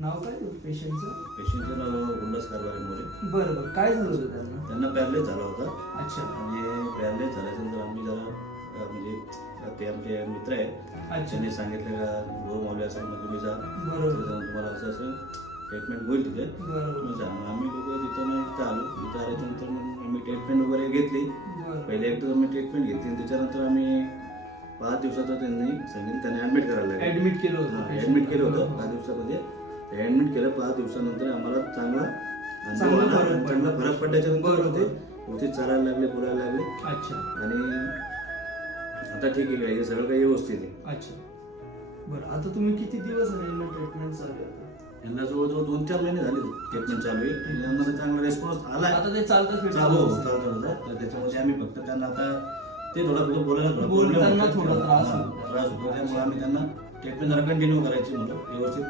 नाव काय होतं पेशंटचं? पेशंटचं नाव उल्हास कारभारे मोरे. बरं बरं, काय झालं होतं त्यांना? त्यांना पॅरलाइज झाला होता. अच्छा आणि पॅरलाइज झाल्यानंतर आम्ही जरा म्हणजे ते आमचे मित्र आहेत, अच्छा त्यांनी सांगितलं का गो मावली असं म्हणजे तुम्ही जा, बरोबर तिथे जाऊन तुम्हाला असं असं ट्रीटमेंट होईल तिथे, बरोबर तुम्ही जा. मग आम्ही लोक तिथं मग इथं आलो. इथं आल्याच्यानंतर मग आम्ही ट्रीटमेंट वगैरे घेतली. बरं पहिले एकदा आम्ही ट्रीटमेंट घेतली आणि त्याच्यानंतर आम्ही 5 दिवसाचं त्यांनी सांगितलं, त्यांनी ऍडमिट करायला लागले. ऍडमिट केलं होतं ऍडमिट केलं होतं 5 दिवसामध्ये. ऍडमिट केलं 5 दिवसानंतर आम्हाला चांगला चांगला अनुभव आला. फरक पडला. चांगला फरक पडल्याच्या नंतर बरोबर. ते व्यवस्थित चालायला लागले, बोलायला लागले. अच्छा आणि आता ठीक आहे, हे सगळं काही व्यवस्थित आहे. अच्छा बरं, आता तुम्ही किती दिवस झाले ट्रीटमेंट चालू आहे? यांना जवळजवळ 2-4 महिने झाले ट्रीटमेंट चालू आहे. आणि आम्हाला चांगला रिस्पॉन्स आला. आता ते चालतं चालू होतं. तर त्याच्यामध्ये आम्ही फक्त त्यांना आता ते थोडं बोलायला थोडा बोलताना problem होता. थोडा त्रास हा, होतो. त्रास होतो. त्यामुळे आम्ही त्यांना ट्रीटमेंट जरा कंटिन्यू करायची म्हणलं व्यवस्थित.